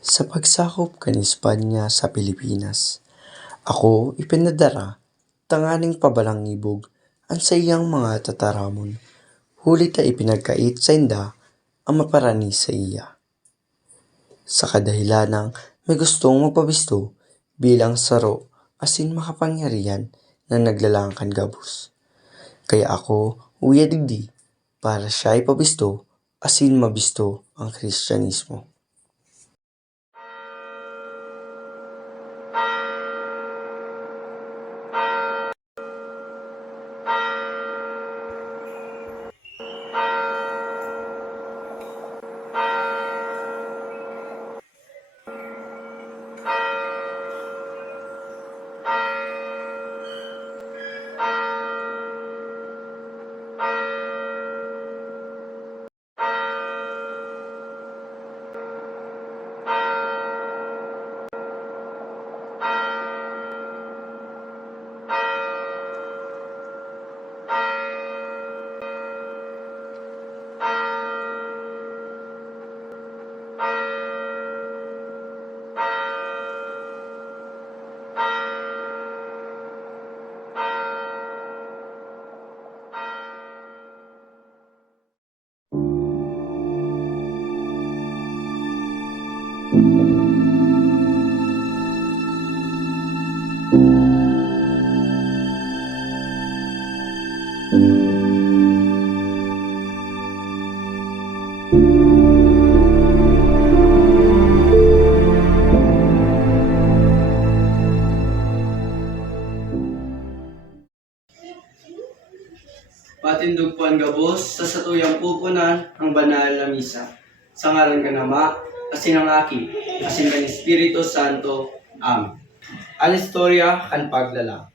Sa pagsakop kan Espanya sa Pilipinas, ako ipinadara, tanganing pabalangibog, ang sa iyang mga tataramon, hulit ay ipinagkait sa inda ang maparani sa iya. Sa kadahilanang may gustong magpabisto bilang saro asin makapangyarihan na naglalangkan gabos. Kaya ako uyadigdi para siya ipabisto asin mabisto ang Kristyanismo. Patindog po ang gabos sa satuyang pupunan ang banal na misa. Sa ngalan ka Ama, asin ang Aki, asin ng Espiritu Santo. Amen. Ang istorya kan paglala.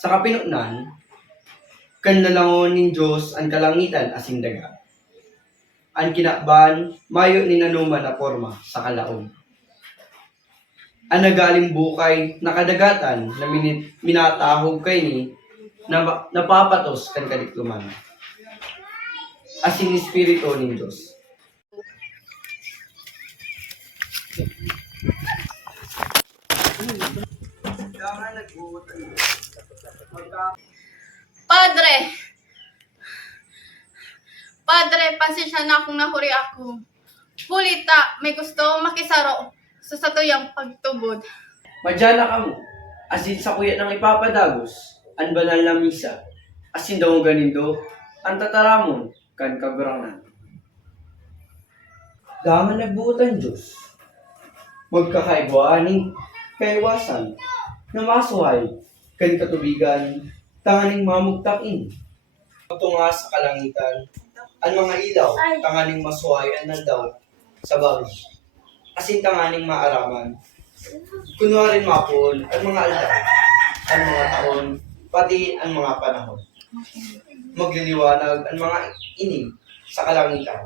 Sa kapinunan, kan lalangon nin Diyos ang kalangitan asin daga. Ang kinakban, mayo ni nanuman na forma sa kalaog. Ang nagaling bukay, nakadagatan na minatahog kay ni na napapatos kan kadikluman. Asin Espiritu ni Diyos. Padre! Padre, pasensya na kung nahuri ako. Hulita, may gusto makisaro sa satuyang pagtubod. Madyala ka mo, asin sa kuya ng ipapadagos, ang banal na misa, asin daw ganindo, ang tataramon, kan kagurangan. Daman nagbuutan Diyos, magkakaibuaning kaiwasan, na masuhay, kan katubigan, tanganing mamugtakin. Tunga sa kalangitan, ang mga ilaw, tanganing masuhay ang nandaw sa bagay. Asin tanganing maaraman, kunwarin mapon ang mga aldaw, ang mga taon, pati ang mga panahon. Magliliwanag ang mga inig sa kalangitan.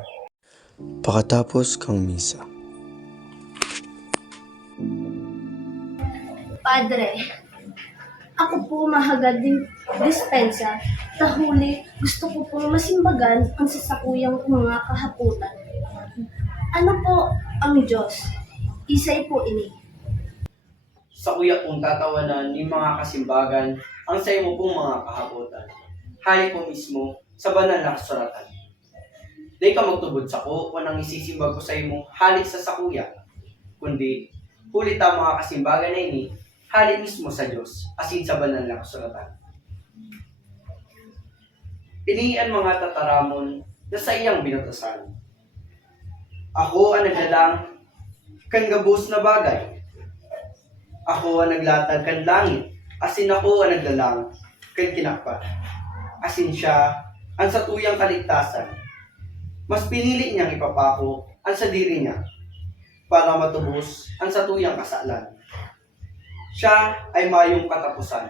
Pakatapos kang misa. Padre, ako po mahagad din dispensa, tahuli gusto ko pong masimbagan ang sasakuyang mga kahaputan. Ano po ang Diyos? Isay po ini. Sa kuya kong tatawanan ni mga kasimbagan ang sa imo pong mga kahabutan. Hali po mismo sa banal na kasuratan. Di ka magtubod sa ko, wanang isisimbag ko sa imo hali sa sakuya. Kundi, huli ta mga kasimbagan na ini, hali mismo sa Diyos, asin sa banal na kasuratan. Pinian mga tataramon na sa iyang binutasan. Ako ang naglalang kan gabos na bagay. Ako ang naglatag kan langit, asin ako ang naglalang kan kinakpa. Asin siya ang satuyang kaligtasan. Mas pinili niyang ipapako ang sa diri niya para matubos ang satuyang kasalan. Siya ay mayong katapusan,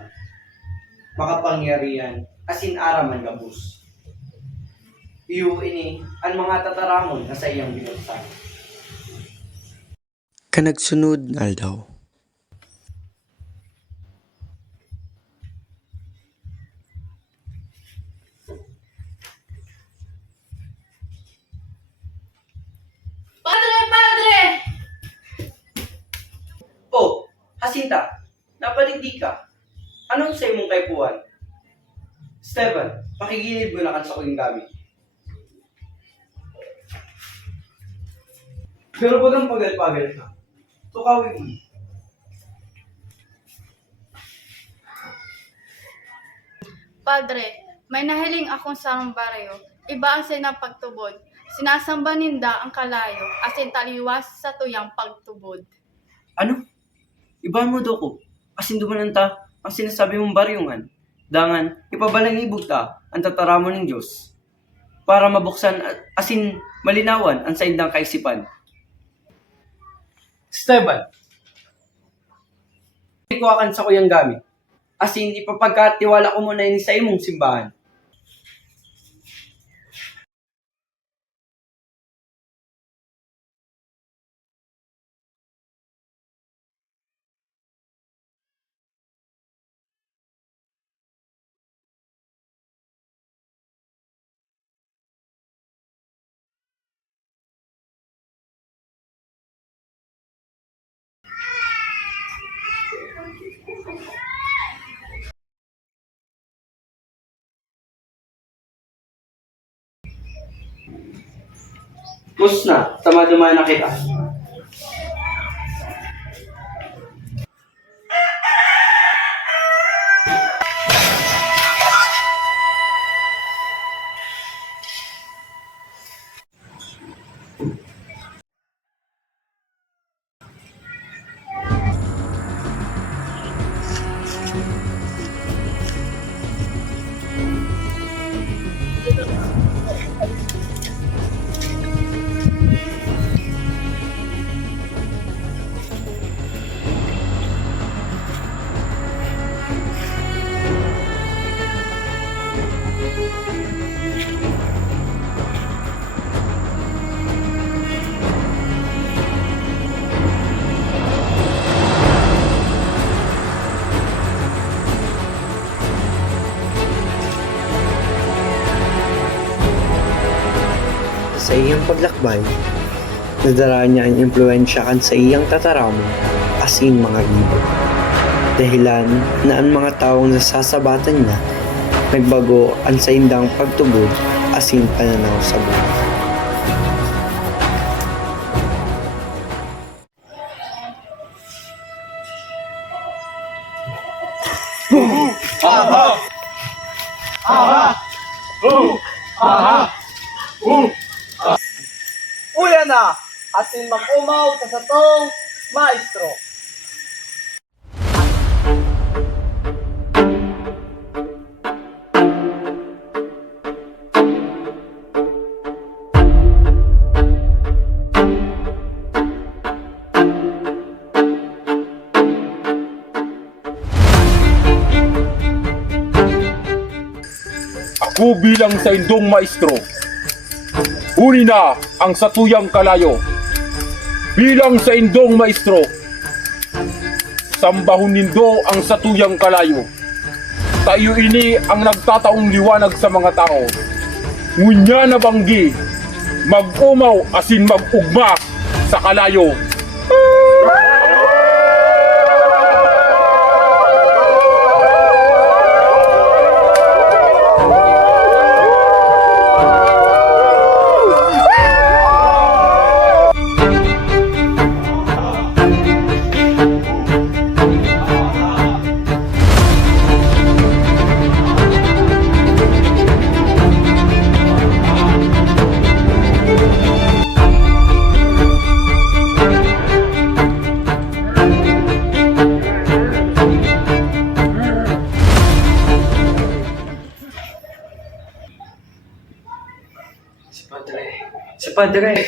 makapangyarihan, asin araman gabos. Iyo ini ang mga tataramon na sa iyang binuksan. Kanagsunod nga aldaw. Padre! Padre! Jacinta, napaligdi ka. Anong say mong kaipuan? Stephen, pakigilid mo na kan sa kuyong gamit. Pero wag ang pagal-pagal ka. Tukawin mo. Padre, may nahiling akong sarong baryo. Iba ang sinapagtubod. Sinasamba ninda ang kalayo, asin taliwas sa tuyang pagtubod. Ano? Ibahan mo daw ko. Asin dumanan ta ang sinasabi mong baryungan. Dangan, ipabalangibog ta ang tataramo ng Diyos. Para mabuksan asin malinawan ang saindang kaisipan. Esteban, ikuha sa kuyang gamit. Asin ipapagkatiwala ko muna yun sa imong simbahan. Mus na, tama-dumaan na kita. Sa iyang paglakbay, nadala niya ang impluensya kan sa iyang tataramo, asin mga gibon. Dahilan na ang mga taong nasasabatan niya, nagbago ang sa indang pagtubod, asin pananaw sa buhay. Uya na! Asin mag-umaw sa satong maestro. Ako bilang sa indong maestro, uni na ang satuyang kalayo. Bilang sa indong maestro, sambahon nindo ang satuyang kalayo. Tayo ini ang nagtataong liwanag sa mga tao. Ngunya na banggi, mag-umaw asin mag-ugma sa kalayo. Si Padre.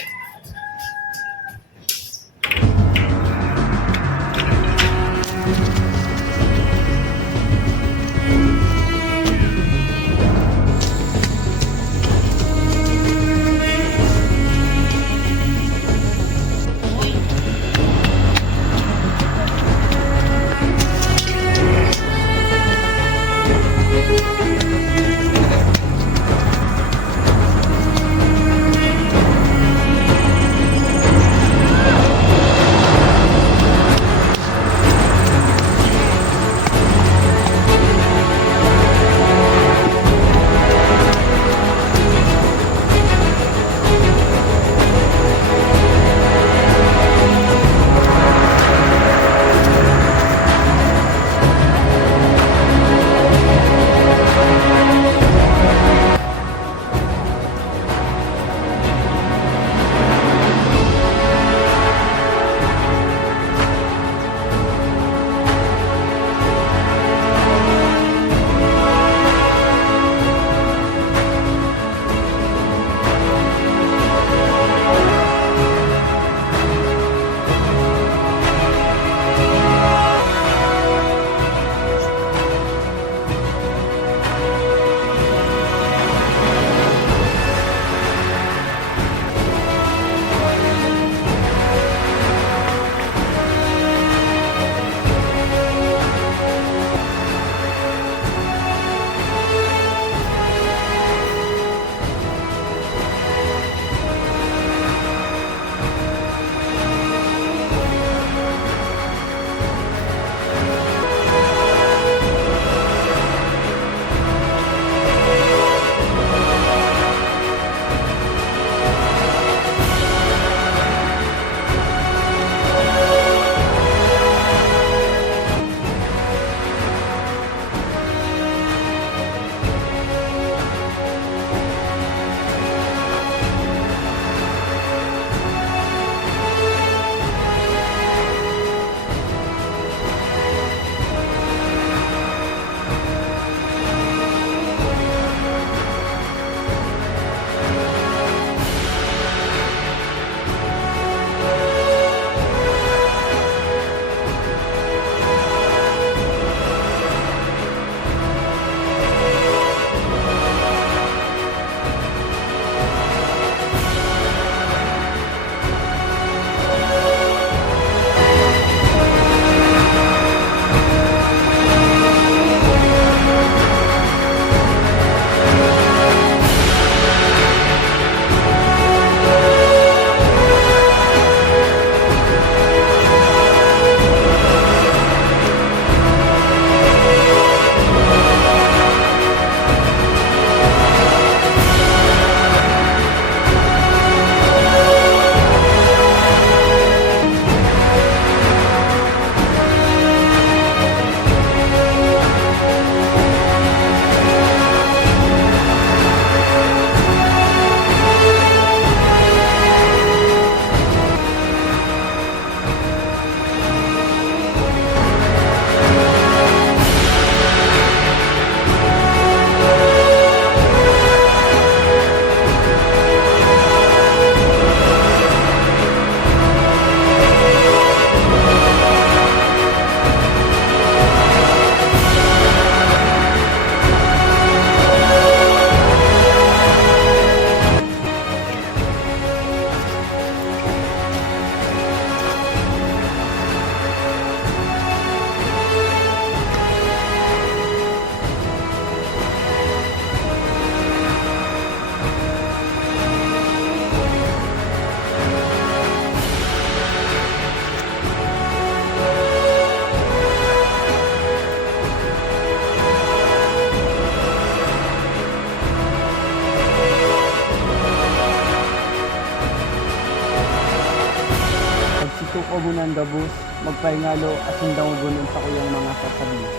Isuko mo ng gabos, magpaingalo at sindang ugunin sa kuyang mga sasabihin.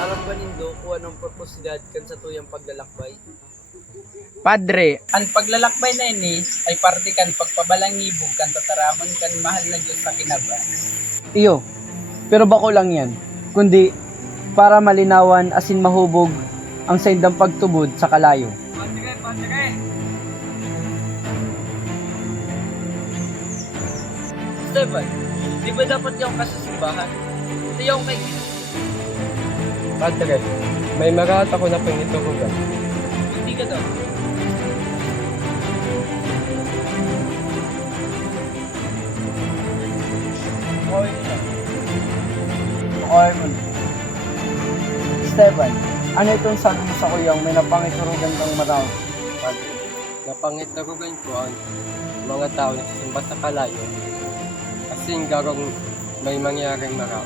Aram ba nindo kung anong purposidad kan sa tuyang paglalakbay? Padre, ang paglalakbay na ini ay parte kan pagpabalangibog kan tataraman kan mahal na Diyos sa kinaban. Iyo, pero bako lang yan, kundi para malinawan asin mahubog ang saindang pagtubod sa kalayo. Stefan, di ba dapat yung kasisimbahan? Ito yung kay Padre, may marat ako na piniturugan. hindi ka daw. Okay mo. Esteban, ano itong sabi mo sa kuyang may napangiturugan kang maraw? Padre, napangiturugan ko ang mga tao na sisimba sa kalayo. Kasing garong may mangyaring marao.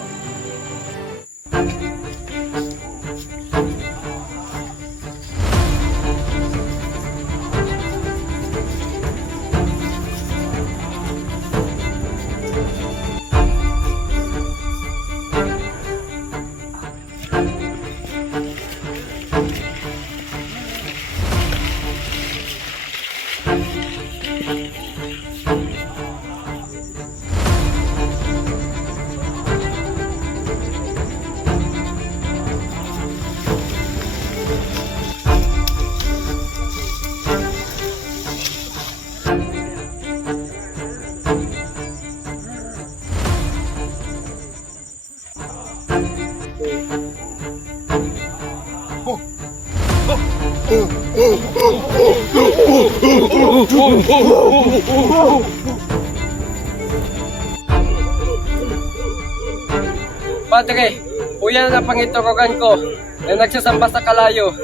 Padre, kuya na napangiturugan ko na nagsasamba sa kalayo.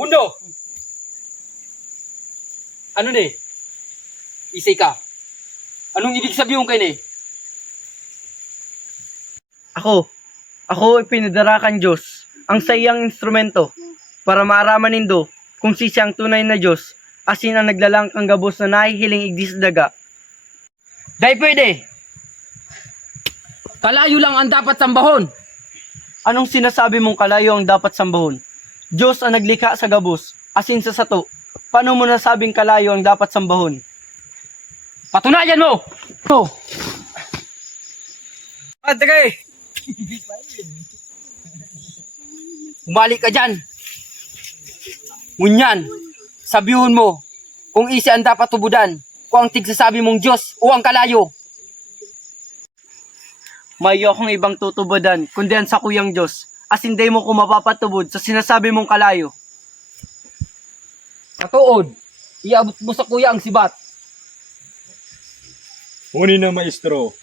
Mundo! Ano ni? Isay ka. Anong ibig sabihin kayo ni? Ako ipinadara kan Diyos ang sayang instrumento para maaraman nindo kung si siyang tunay na Diyos asin ang naglalang kang gabos na nahihiling igdi sa daga. Dahil pwede. Kalayo lang ang dapat sambahon. Anong sinasabi mong kalayo ang dapat sambahon? Diyos ang naglikha sa gabos asin sa sato. Paano mo nasabing kalayo ang dapat sambahon? Patunayan mo! Oh. Padre! Umalik ka dyan. Ngunyan, sabihon mo kung isa ang dapat tubudan, kung ang tigsasabi mong Diyos o ang kalayo. Mayo akong ibang tutubodan kundi ang sakuyang Diyos as hindi mo ko mapapatubod sa sinasabi mong kalayo. Katuod, iabot mo sa kuya ang sibat. Huni na maestro.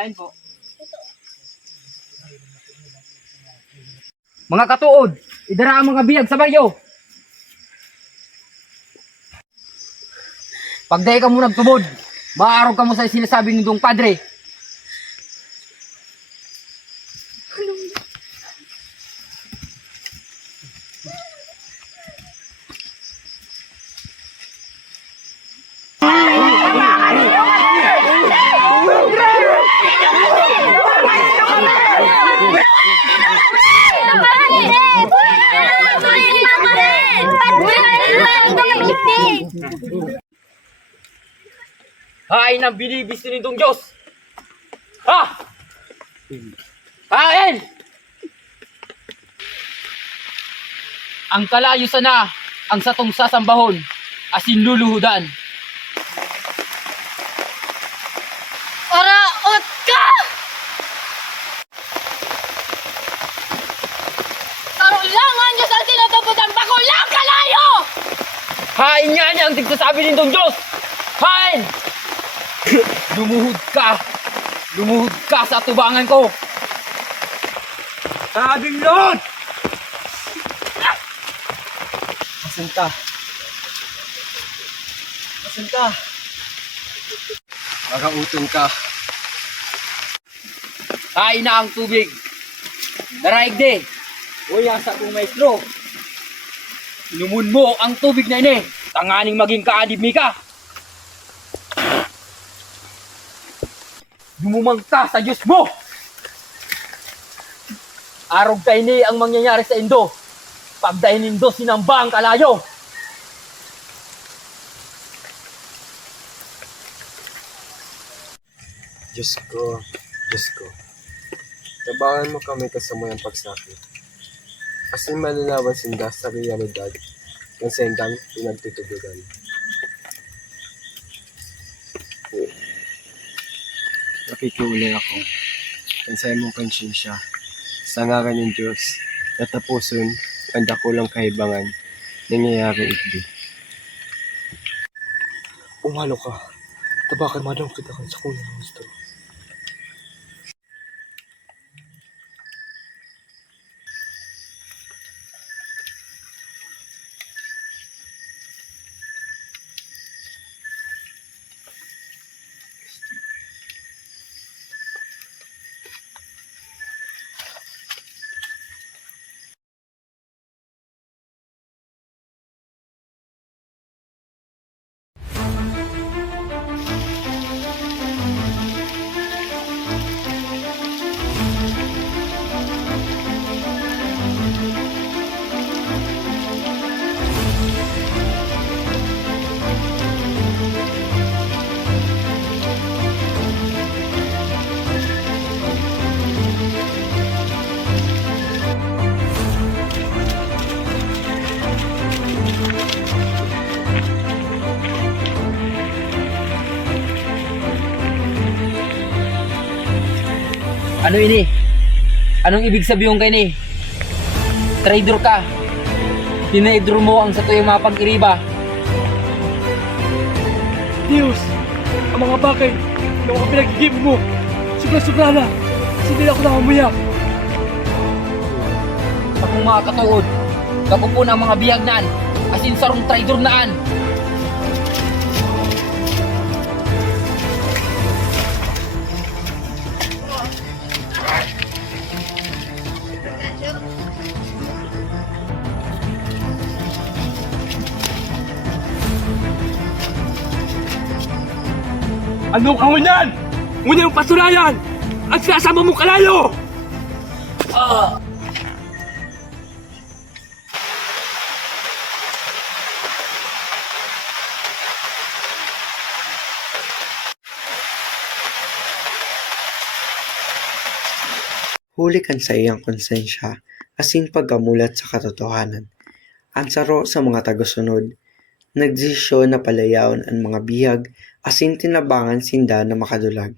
Kain po. Mga katuod, idara ang mga biyag sa baryo. Pagdahi ka mo nagtubod, maaarog ka mo sa sinasabi ni Dong Padre. Hain ang binibis ni Dong Diyos. Ha! Hain! Ang kalayo sana ang satong sasambahon asin luluhudan. Oraot ka! Langan Diyos ang tinutubudan, bakulang kalayo! Hain nga niya ang tigsasabi nindong Diyos! Hain! Lumuhod ka! Lumuhod ka sa tubangan ko! Sabing Lord! Asan ka? Asan ka? Makauton ka. Hain na ang tubig! Daraig de! Uy, asa kong maestro! Inumun mo ang tubig na ini! Tanganing maging kaadib mi ka! Dumumang ka sa Diyos mo! Arog ka ini ang mangyayari sa Indo. Pagdahin Indo sinamba ang kalayo. Diyos ko, Diyos ko. Tabangan mo kami kasamayang pagsakit. Kasi malinawan sinda sa realidad ng sendang pinagtutubugan. Nakikiuli ako. Kansay mong konsyensya. Sa ngaran ng Diyos, natapuson ang dakulang kahibangan nangyayari igdi. Umalo ka. Tabakan madam kita kan sa kulang ng gusto. Ano ini? Anong ibig sabihin kay ni? Traitor ka. Tinaidor mo ang sa tuyong mga pag-iriba. Diyos, ang mga bagay na mga pinagigib mo, sobra-sobra na. Hindi ako nakamayak. Akong mga katuod, kago po ng mga biyagnan, asin sarong traitor naan. Anong kahunyan? Ngunit ang pasurayan at sinasama mong kalayo! Huli kan sa iyang konsensya, asin pagkamulat sa katotohanan. Ang saro sa mga tagasunod, nagdesisyon na palayaon ang mga bihag, asin tinabangan sinda na makadulag.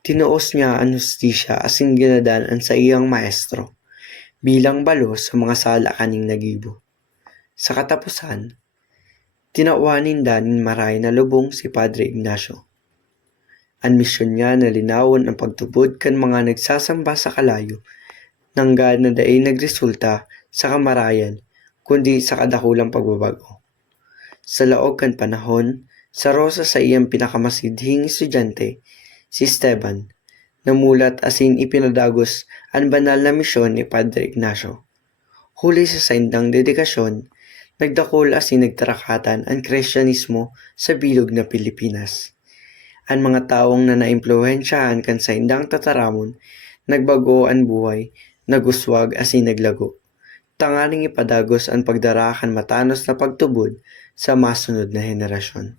Tinuos niya ang hustisya asin ginadaan sa iyang maestro, bilang balo sa mga sala kaning nagibo. Sa katapusan, tinawanin danin maray na lubong si Padre Ignacio. Ang misyon niya na linawon ang pagtubod kan mga nagsasamba sa kalayo, nangga na daay nagresulta sa kamarayan, kundi sa kadakulang pagbabago. Sa laog kan panahon, sa rosa sa iyang pinakamasidhing estudyante, si Esteban, namulat asin ipinadagos ang banal na misyon ni Padre Ignacio. Huli sa saindang dedikasyon, nagdakol asin nagtarakatan ang Kristyanismo sa bilog na Pilipinas. Ang mga taong na naimpluwensyahan kan saindang tataramon, nagbago ang buhay, naguswag asin naglago. Tanganing ipadagos ang pagdarakan matanos na pagtubod sa masunod na henerasyon.